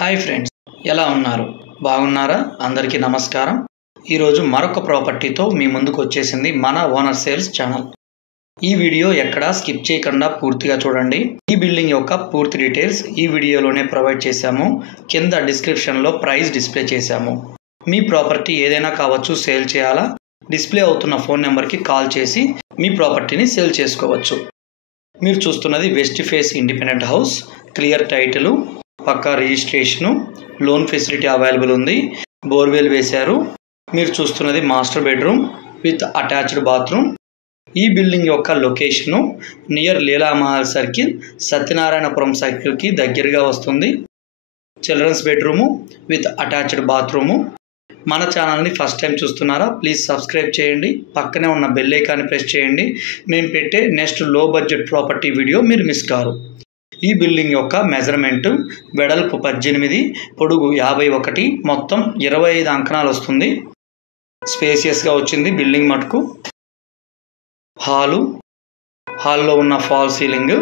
Hi friends, ఎలా ఉన్నారు? బాగున్నారా? అందరికీ నమస్కారం. ఈరోజు మరొక ప్రాపర్టీతో మీ ముందుకు వచ్చేసింది మన ఓనర్ సేల్స్ ఛానల్. ఈ వీడియో ఎక్కడా స్కిప్ చేయకుండా పూర్తిగా చూడండి. ఈ బిల్డింగ్ యొక్క పూర్తి డీటెయిల్స్ ఈ వీడియోలోనే ప్రొవైడ్ చేశాము. కింద డిస్క్రిప్షన్లో ప్రైస్ డిస్ప్లే చేశాము. మీ ప్రాపర్టీ ఏదైనా కావచ్చు, సేల్ చేయాలా? డిస్ప్లే అవుతున్న ఫోన్ నెంబర్కి కాల్ చేసి మీ ప్రాపర్టీని సేల్ చేసుకోవచ్చు. మీరు చూస్తున్నది west face independent house, clear title, పక్కా రిజిస్ట్రేషను, లోన్ ఫెసిలిటీ అవైలబుల్ ఉంది, బోర్వెల్ వేశారు. మీరు చూస్తున్నది master bedroom with attached bathroom. ఈ బిల్డింగ్ యొక్క location near Leelamahal circle, Satyanarayanapuram సర్కిల్కి దగ్గరగా వస్తుంది. Children's bedroom with attached bathroom. మన ఛానల్ని ఫస్ట్ టైం చూస్తున్నారా? ప్లీజ్ సబ్స్క్రైబ్ చేయండి. పక్కనే ఉన్న బెల్ ఐకాన్ని ప్రెస్ చేయండి. మేము పెట్టే నెక్స్ట్ లో బడ్జెట్ ప్రాపర్టీ వీడియో మీరు మిస్ కారు. ఈ బిల్డింగ్ యొక్క మెజర్మెంట్ వెడల్పు 18, పొడుగు 51, మొత్తం 25 అంకణాలు వస్తుంది. స్పేసియస్గా వచ్చింది బిల్డింగ్ మటుకు. హాల్లో ఉన్న fall ceiling,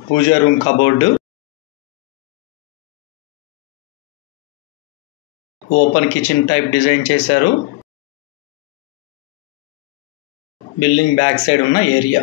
puja room cupboard, open kitchen type design చేశారు. బిల్డింగ్ బ్యాక్ సైడ్ ఉన్న ఏరియా.